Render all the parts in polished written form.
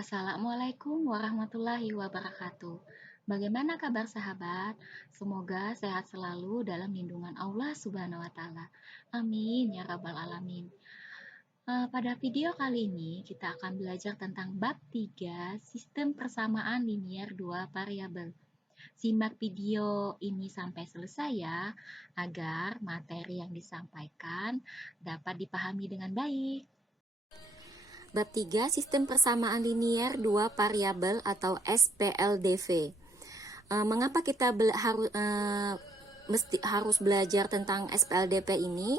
Assalamualaikum warahmatullahi wabarakatuh. Bagaimana kabar sahabat? Semoga sehat selalu dalam lindungan Allah Subhanahu wa Ta'ala. Amin ya Rabbal 'Alamin. Pada video kali ini kita akan belajar tentang bab 3 sistem persamaan linier dua variabel. Simak video ini sampai selesai ya, agar materi yang disampaikan dapat dipahami dengan baik. Bab 3 Sistem Persamaan Linier Dua Variabel atau SPLDV. Mengapa kita harus belajar tentang SPLDV ini?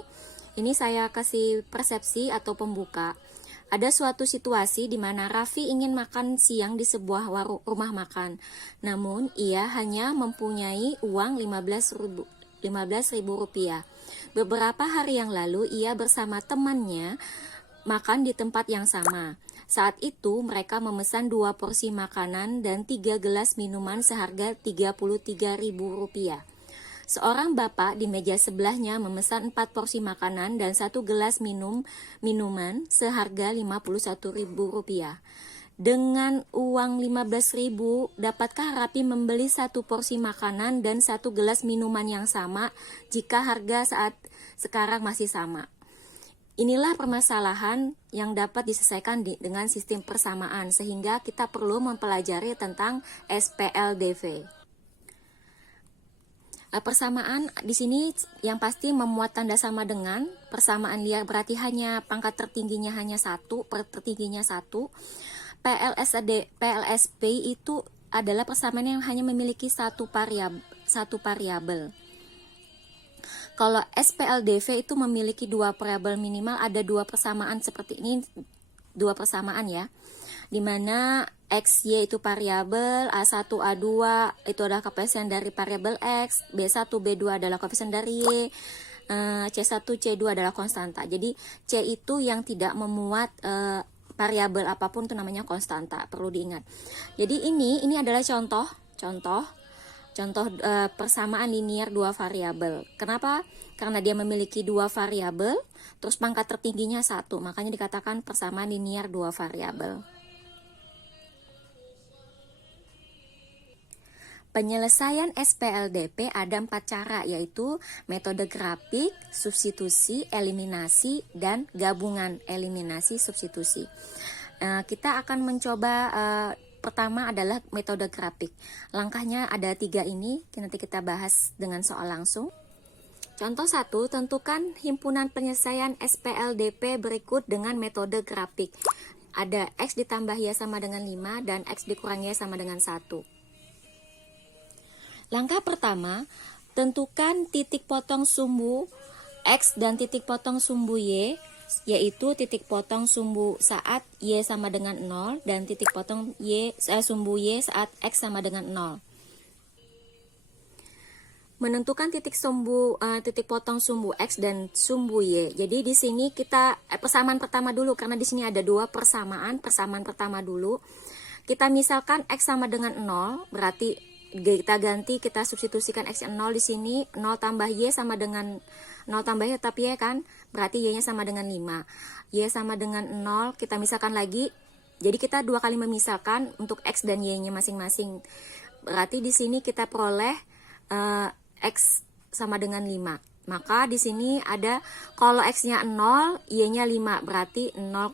Ini saya kasih persepsi atau pembuka. Ada suatu situasi di mana Raffi ingin makan siang di sebuah rumah makan. Namun ia hanya mempunyai uang 15.000 rupiah. Beberapa hari yang lalu ia bersama temannya makan di tempat yang sama. Saat itu mereka memesan 2 porsi makanan dan 3 gelas minuman seharga 33.000 rupiah. Seorang bapak di meja sebelahnya memesan 4 porsi makanan dan 1 gelas minuman seharga 51.000 rupiah. Dengan uang 15.000, dapatkah Raffi membeli 1 porsi makanan dan 1 gelas minuman yang sama jika harga saat sekarang masih sama? Inilah permasalahan yang dapat diselesaikan dengan sistem persamaan, sehingga kita perlu mempelajari tentang SPLDV. Persamaan di sini yang pasti memuat tanda sama dengan. Persamaan liar berarti hanya pangkat tertingginya hanya 1, tertingginya 1. PLSP itu adalah persamaan yang hanya memiliki satu variabel. Kalau SPLDV itu memiliki 2 variabel, minimal ada 2 persamaan seperti ini, 2 persamaan ya, dimana XY itu variabel, A1, A2 itu adalah koefisien dari variabel X, B1, B2 adalah koefisien dari Y, C1, C2 adalah konstanta. Jadi C itu yang tidak memuat variabel apapun itu namanya konstanta, perlu diingat. Jadi ini adalah contoh persamaan linier 2 variabel. Kenapa? Karena dia memiliki 2 variabel, terus pangkat tertingginya 1, makanya dikatakan persamaan linier 2 variabel. Penyelesaian SPLDV ada 4 cara, yaitu metode grafik, substitusi, eliminasi, dan gabungan eliminasi substitusi. Kita akan mencoba pertama adalah metode grafik. Langkahnya ada 3 ini, nanti kita bahas dengan soal langsung. Contoh 1, tentukan himpunan penyelesaian SPLDV berikut dengan metode grafik. Ada X ditambah Y sama dengan 5 dan X dikurang Y sama dengan 1. Langkah pertama, tentukan titik potong sumbu X dan titik potong sumbu Y, yaitu titik potong sumbu saat Y sama dengan 0 dan titik potong sumbu Y saat X sama dengan 0. Menentukan titik potong sumbu X dan sumbu Y. Jadi di sini kita persamaan pertama dulu, karena di sini ada 2 persamaan pertama dulu. Kita misalkan X sama dengan 0, berarti kita substitusikan X 0 di sini, 0 tambah Y sama dengan 0 tambah Y tetap Y kan, berarti Y-nya sama dengan 5. Y sama dengan 0, kita misalkan lagi. Jadi kita 2 kali memisalkan untuk X dan Y-nya masing-masing. Berarti di sini kita peroleh X sama dengan 5. Maka di sini ada, kalau X-nya 0, Y-nya 5, berarti 0,5.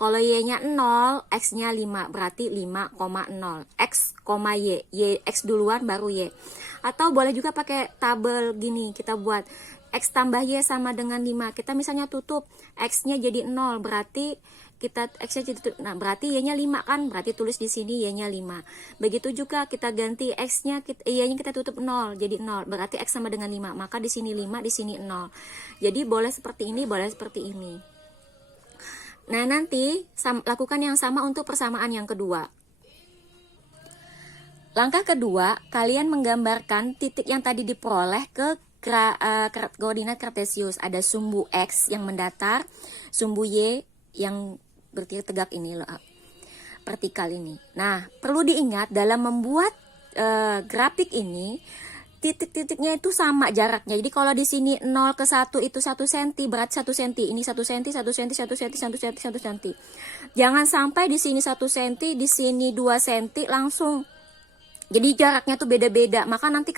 Kalau Y-nya 0, X-nya 5, berarti 5,0. X, Y, X duluan baru Y. Atau boleh juga pakai tabel gini, kita buat X tambah Y sama dengan 5. Kita misalnya tutup, X-nya jadi 0, berarti X-nya jadi, berarti Y-nya 5 kan, berarti tulis di sini Y-nya 5. Begitu juga kita ganti X-nya, Y-nya kita tutup 0, jadi 0, berarti X sama dengan 5. Maka di sini 5, di sini 0. Jadi boleh seperti ini, boleh seperti ini. Nah, nanti lakukan yang sama untuk persamaan yang kedua. Langkah kedua, kalian menggambarkan titik yang tadi diperoleh ke koordinat kartesius. Ada sumbu X yang mendatar, sumbu Y yang berdiri tegak ini loh, vertikal ini. Nah, perlu diingat dalam membuat grafik ini, titik-titiknya itu sama jaraknya. Jadi kalau di sini 0 ke 1 itu 1 cm, berarti 1 cm. Ini 1 cm, 1 cm, 1 cm, 1 cm, 1 cm. Jangan sampai di sini 1 cm, di sini 2 cm langsung. Jadi jaraknya tuh beda-beda. Maka nanti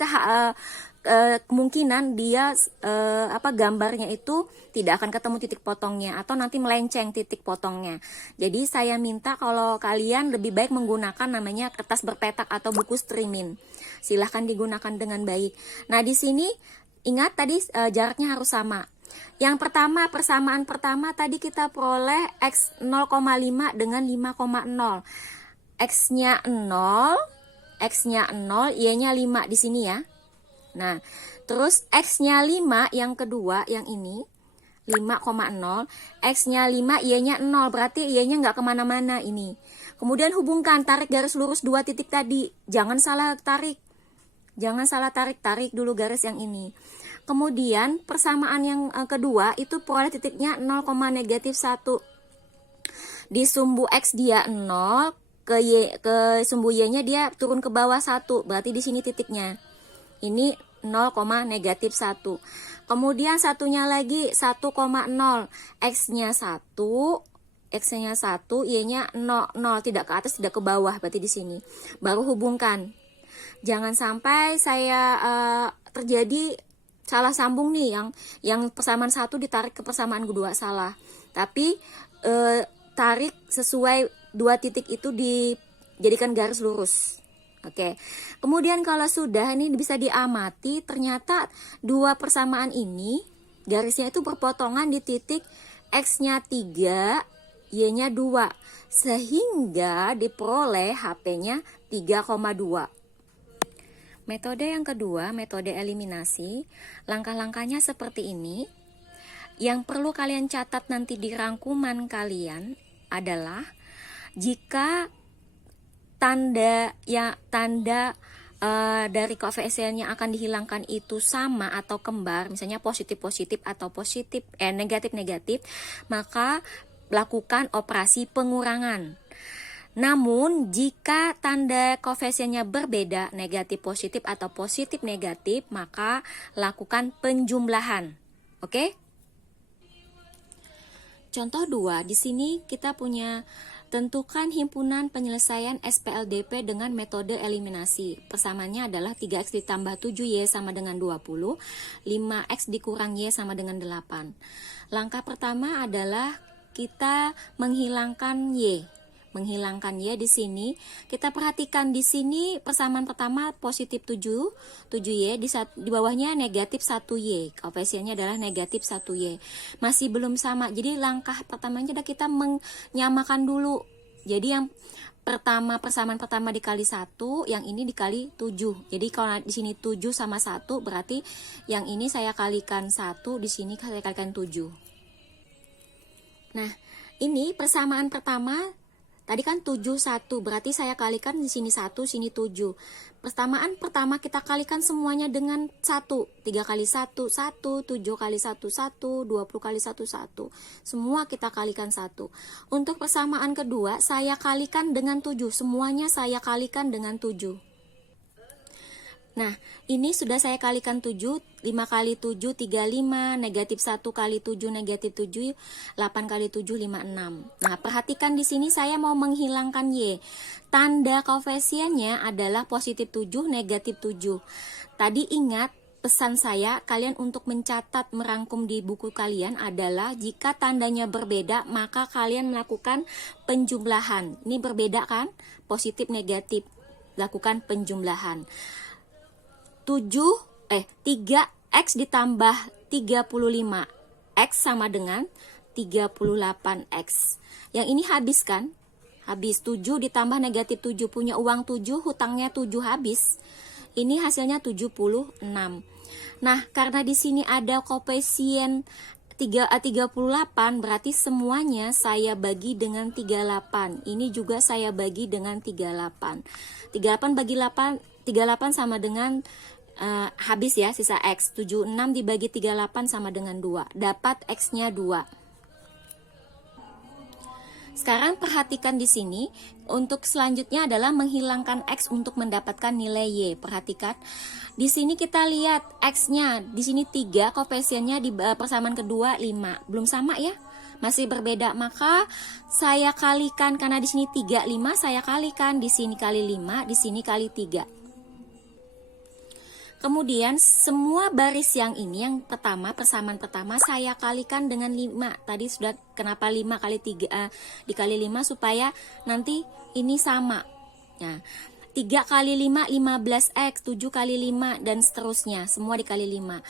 kemungkinan dia gambarnya itu tidak akan ketemu titik potongnya atau nanti melenceng titik potongnya. Jadi saya minta kalau kalian lebih baik menggunakan namanya kertas berpetak atau buku streaming. Silahkan digunakan dengan baik. Nah, di sini ingat tadi jaraknya harus sama. Yang pertama, persamaan pertama tadi kita peroleh X 0,5 dengan 5,0. X-nya 0, X-nya 0, Y-nya 5 di sini ya. Nah, terus X-nya 5 yang kedua, yang ini 5,0, X-nya 5, Y-nya 0, berarti Y-nya nggak kemana-mana ini. Kemudian hubungkan, tarik garis lurus 2 titik tadi, jangan salah tarik. Jangan salah tarik, tarik dulu garis yang ini. Kemudian persamaan yang kedua itu peroleh titiknya 0, -1. Di sumbu X dia 0, ke sumbu Y-nya dia turun ke bawah 1, berarti di sini titiknya. Ini 0, -1. Kemudian satunya lagi 1,0. X-nya 1, X-nya 1, Y-nya 0, tidak ke atas, tidak ke bawah, berarti di sini. Baru hubungkan. Jangan sampai saya terjadi salah sambung nih, yang persamaan 1 ditarik ke persamaan kedua, salah. Tapi tarik sesuai 2 titik itu dijadikan garis lurus. Oke. Kemudian kalau sudah ini bisa diamati, ternyata 2 persamaan ini garisnya itu berpotongan di titik X-nya 3, Y-nya 2, sehingga diperoleh HP-nya 3,2. Metode yang kedua, metode eliminasi. Langkah-langkahnya seperti ini. Yang perlu kalian catat nanti di rangkuman kalian adalah jika tanda dari koefisien yang akan dihilangkan itu sama atau kembar, misalnya positif-positif atau negatif-negatif, maka lakukan operasi pengurangan. Namun, jika tanda koefisiennya berbeda, negatif positif atau positif negatif, maka lakukan penjumlahan. Oke? Contoh 2, di sini kita punya tentukan himpunan penyelesaian SPLDP dengan metode eliminasi. Persamaannya adalah 3X ditambah 7Y sama dengan 20, 5X dikurang Y sama dengan 8. Langkah pertama adalah kita menghilangkan Y. Menghilangkan Y di sini, kita perhatikan di sini persamaan pertama positif 7Y, di bawahnya negatif 1Y, koefisiennya adalah negatif 1Y, masih belum sama. Jadi langkah pertamanya adalah kita menyamakan dulu. Jadi yang pertama, persamaan pertama dikali 1, yang ini dikali 7. Jadi kalau di sini 7 sama 1, berarti yang ini saya kalikan 1, di sini saya kalikan 7. Nah, ini persamaan pertama tadi kan 7, 1, berarti saya kalikan di sini 1, sini 7. Persamaan pertama kita kalikan semuanya dengan 1. 3 kali 1, 1, 7 kali 1, 1, 20 kali 1, 1. Semua kita kalikan 1. Untuk persamaan kedua, saya kalikan dengan 7. Semuanya saya kalikan dengan 7. Nah, ini sudah saya kalikan 7, 5 kali 7, 35, negatif 1 kali 7, negatif 7, 8 kali 7, 56. Nah, perhatikan di sini saya mau menghilangkan Y. Tanda koefisiennya adalah positif 7, negatif 7. Tadi ingat, pesan saya, kalian untuk mencatat, merangkum di buku kalian adalah jika tandanya berbeda, maka kalian melakukan penjumlahan. Ini berbeda kan? Positif, negatif. Lakukan penjumlahan. 3X ditambah 35, X sama dengan 38X. Yang ini habis kan? Habis. 7 ditambah negatif 7, punya uang 7, hutangnya 7 habis. Ini hasilnya 76. Nah, karena di sini ada koefisien 38, berarti semuanya saya bagi dengan 38. Ini juga saya bagi dengan 38. 38 bagi 8, 38 sama dengan habis ya, sisa X. 76 dibagi 38 sama dengan 2. Dapat X-nya 2. Sekarang perhatikan di sini, untuk selanjutnya adalah menghilangkan X untuk mendapatkan nilai Y. Perhatikan, di sini kita lihat X-nya, di sini 3, koefisiennya di persamaan kedua 5. Belum sama ya? Masih berbeda, maka saya kalikan, karena di sini 3, 5, saya kalikan, di sini kali 5, di sini kali 3. Kemudian semua baris yang ini, yang pertama, persamaan pertama, saya kalikan dengan 5. Tadi sudah, kenapa 5 kali 3 dikali 5 supaya nanti ini sama. Nah, 3 kali 5 15x, 7 kali 5 dan seterusnya, semua dikali 5.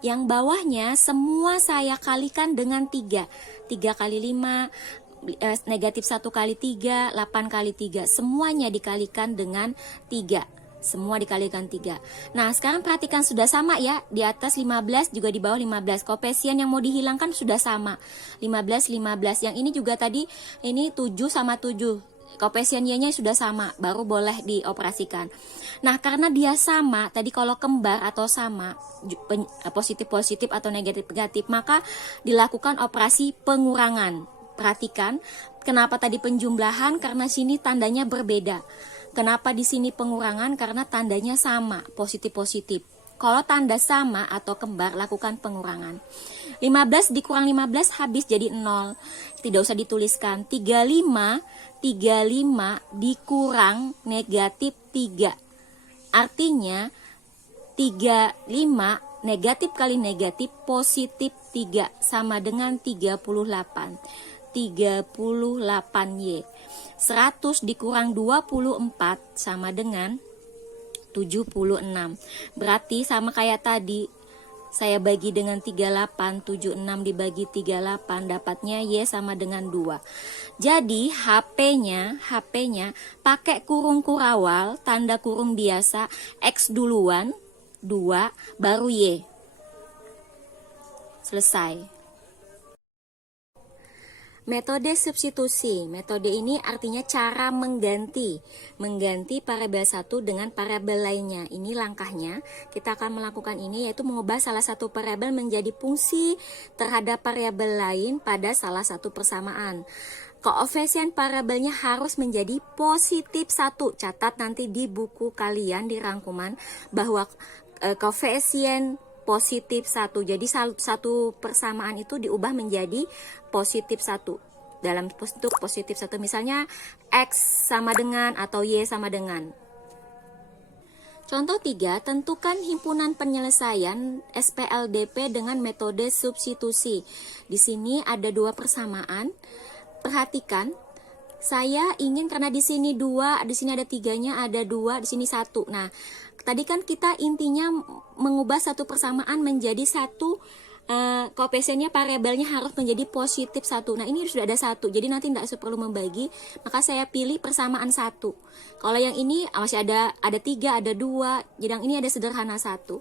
Yang bawahnya semua saya kalikan dengan 3. 3 kali 5 negatif 1 kali 3, 8 kali 3, semuanya dikalikan dengan 3. Semua dikalikan 3. Nah, sekarang perhatikan sudah sama ya. Di atas 15 juga di bawah 15. Koefisien yang mau dihilangkan sudah sama. 15, 15. Yang ini juga tadi, ini 7 sama 7. Koefisien Y-nya sudah sama, baru boleh dioperasikan. Nah, karena dia sama, tadi kalau kembar atau sama, positif-positif atau negatif-negatif, maka dilakukan operasi pengurangan. Perhatikan, kenapa tadi penjumlahan? Karena sini tandanya berbeda. Kenapa di sini pengurangan? Karena tandanya sama, positif-positif. Kalau tanda sama atau kembar, lakukan pengurangan. 15 dikurang 15 habis jadi 0. Tidak usah dituliskan. 35 dikurang negatif 3. Artinya 35 negatif kali negatif positif 3 sama dengan 38. 38Y. 100 dikurang 24 sama dengan 76. Berarti sama kayak tadi, saya bagi dengan 38, 76 dibagi 38, dapatnya Y sama dengan 2. Jadi HP-nya pakai kurung kurawal, tanda kurung biasa, X duluan, 2, baru Y. Selesai. Metode substitusi. Metode ini artinya cara mengganti variabel satu dengan variabel lainnya. Ini langkahnya. Kita akan melakukan ini, yaitu mengubah salah satu variabel menjadi fungsi terhadap variabel lain pada salah satu persamaan. Koefisien variabelnya harus menjadi positif 1. Catat nanti di buku kalian di rangkuman bahwa koefisien positif 1. Jadi satu persamaan itu diubah menjadi positif 1. Dalam bentuk positif 1, misalnya X sama dengan atau Y sama dengan. Contoh 3, tentukan himpunan penyelesaian SPLDP dengan metode substitusi. Di sini ada 2 persamaan. Perhatikan, saya ingin, karena di sini 2, di sini ada 3-nya, ada 2, di sini 1. Nah, tadi kan kita intinya mengubah satu persamaan menjadi satu, koefisiennya variabelnya harus menjadi positif 1. Nah, ini sudah ada 1, jadi nanti tidak perlu membagi, maka saya pilih persamaan 1. Kalau yang ini masih ada 3, ada 2, jadi yang ini ada sederhana 1.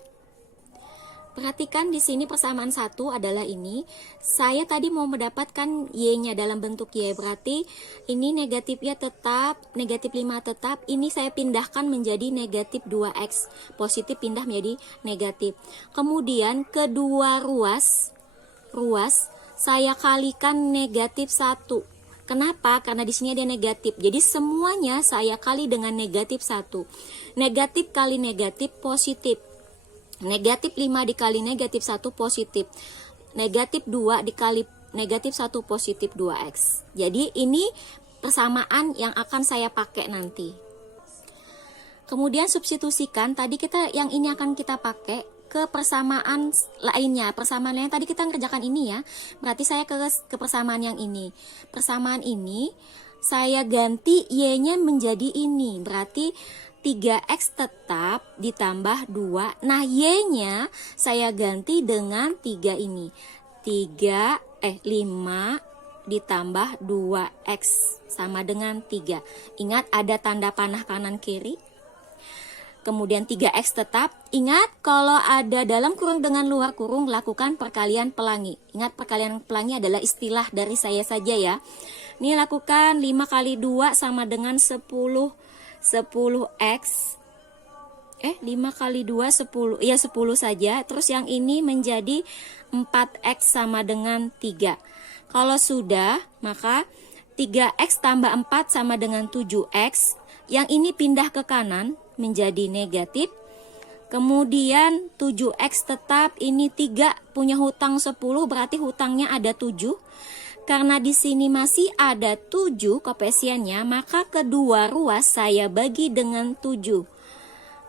Perhatikan di sini persamaan 1 adalah ini. Saya tadi mau mendapatkan Y-nya dalam bentuk Y, berarti ini negatifnya tetap, negatif 5 tetap. Ini saya pindahkan menjadi negatif 2X. Positif pindah menjadi negatif. Kemudian kedua ruas saya kalikan negatif 1. Kenapa? Karena di sini ada negatif. Jadi semuanya saya kali dengan negatif 1. Negatif kali negatif positif. Negatif 5 dikali negatif 1 positif. Negatif 2 dikali negatif 1 positif 2X. Jadi ini persamaan yang akan saya pakai nanti. Kemudian substitusikan, tadi kita yang ini akan kita pakai ke persamaan lainnya. Persamaan lainnya tadi kita ngerjakan ini ya. Berarti saya ke persamaan yang ini. Persamaan ini saya ganti Y-nya menjadi ini. Berarti 3X tetap ditambah 2. Nah, Y-nya saya ganti dengan 3 ini. 5 ditambah 2X sama dengan 3. Ingat ada tanda panah kanan kiri. Kemudian 3X tetap. Ingat kalau ada dalam kurung dengan luar kurung, lakukan perkalian pelangi. Ingat perkalian pelangi adalah istilah dari saya saja ya. Ini lakukan 5 kali 2 sama dengan 10X. 5 kali 2 10. Ya 10 saja. Terus yang ini menjadi 4X sama dengan 3. Kalau sudah, maka 3x tambah 4 sama dengan 7x. Yang ini pindah ke kanan menjadi negatif. Kemudian 7x tetap, ini 3 punya hutang 10, berarti hutangnya ada 7. Karena di sini masih ada 7 koefisiennya, maka kedua ruas saya bagi dengan 7.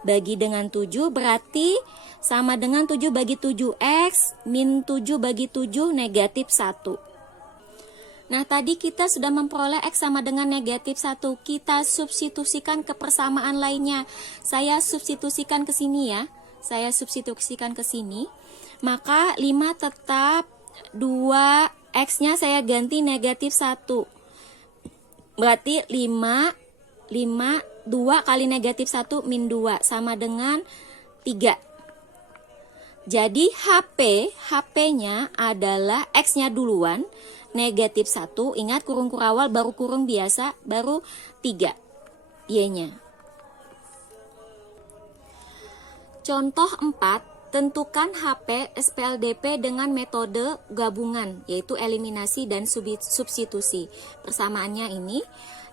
Bagi dengan 7 berarti sama dengan 7 bagi 7x min 7 bagi 7 negatif 1. Nah, tadi kita sudah memperoleh X sama dengan negatif 1. Kita substitusikan ke persamaan lainnya. Saya substitusikan ke sini ya. Saya substitusikan ke sini. Maka 5 tetap, 2 X-nya saya ganti negatif 1. Berarti 5, 2 kali negatif 1 min 2 sama dengan 3. Jadi HP-nya adalah X-nya duluan. Negatif 1, ingat kurung kurawal baru kurung biasa, baru 3 Y-nya. Contoh 4, tentukan HP SPLDP dengan metode gabungan, yaitu eliminasi dan substitusi. Persamaannya ini,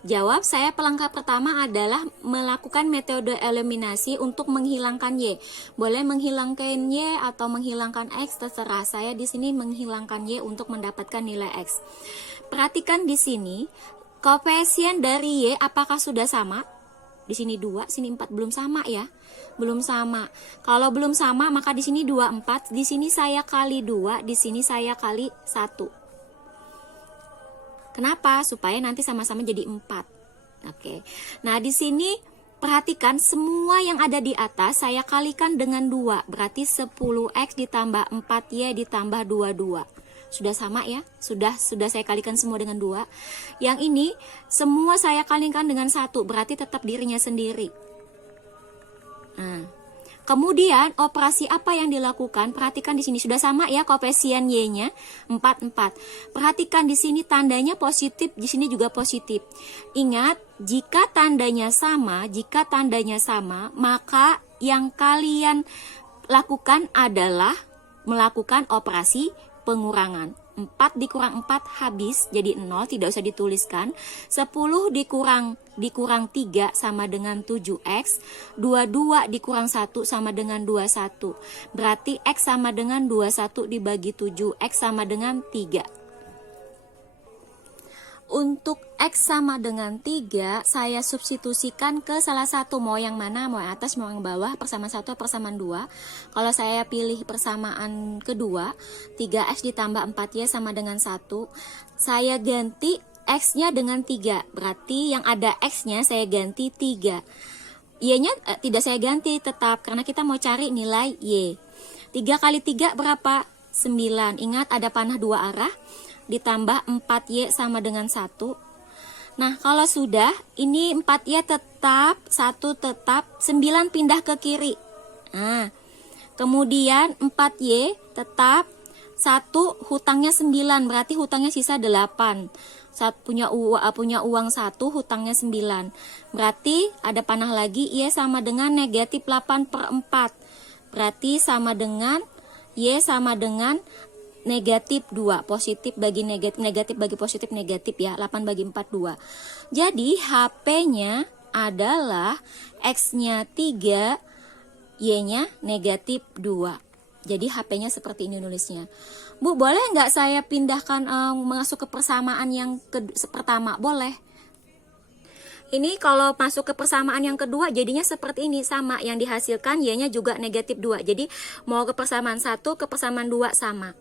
jawab saya pelengkap pertama adalah melakukan metode eliminasi untuk menghilangkan Y. Boleh menghilangkan Y atau menghilangkan X, terserah. Saya di sini menghilangkan Y untuk mendapatkan nilai X. Perhatikan di sini, koefisien dari Y apakah sudah sama? Di sini 2, sini 4, belum sama ya. Belum sama. Kalau belum sama, maka di sini 2, 4, di sini saya kali 2, di sini saya kali 1. Kenapa? Supaya nanti sama-sama jadi 4. Oke. Nah, di sini perhatikan semua yang ada di atas saya kalikan dengan 2. Berarti 10x ditambah 4y ditambah 22. Sudah sama ya? Sudah saya kalikan semua dengan 2. Yang ini semua saya kalikan dengan 1. Berarti tetap dirinya sendiri. Nah, kemudian operasi apa yang dilakukan? Perhatikan di sini sudah sama ya koefisien Y-nya 4. Perhatikan di sini tandanya positif, di sini juga positif. Ingat, jika tandanya sama, maka yang kalian lakukan adalah melakukan operasi pengurangan. 4 dikurang 4 habis jadi 0, tidak usah dituliskan. 10 dikurang 3 sama dengan 7x. 22 dikurang 1 sama dengan 21. Berarti x sama dengan 21 dibagi 7, x sama dengan 3. Untuk X sama dengan 3, saya substitusikan ke salah satu, mau yang mana, mau yang atas, mau yang bawah, persamaan 1 atau persamaan 2. Kalau saya pilih persamaan kedua, 3X ditambah 4Y sama dengan 1, saya ganti X-nya dengan 3, berarti yang ada X-nya saya ganti 3. Y-nya tidak saya ganti tetap, karena kita mau cari nilai Y. 3 kali 3 berapa? 9, ingat ada panah dua arah, ditambah 4Y sama dengan 1. Nah, kalau sudah, ini 4Y tetap, 1 tetap, 9 pindah ke kiri. Nah, kemudian 4Y tetap, 1 hutangnya 9, berarti hutangnya sisa 8. Punya uang 1, hutangnya 9. Berarti ada panah lagi, Y sama dengan negatif 8/4. Berarti sama dengan, Y sama dengan negatif 2, positif bagi negatif bagi positif negatif ya, 8 bagi 4, 2. Jadi HP-nya adalah X-nya 3, Y-nya negatif 2. Jadi HP-nya seperti ini nulisnya. Bu, boleh nggak saya pindahkan masuk ke persamaan yang pertama? Boleh. Ini kalau masuk ke persamaan yang kedua jadinya seperti ini, sama. Yang dihasilkan Y-nya juga negatif 2. Jadi mau ke persamaan 1 ke persamaan 2 sama.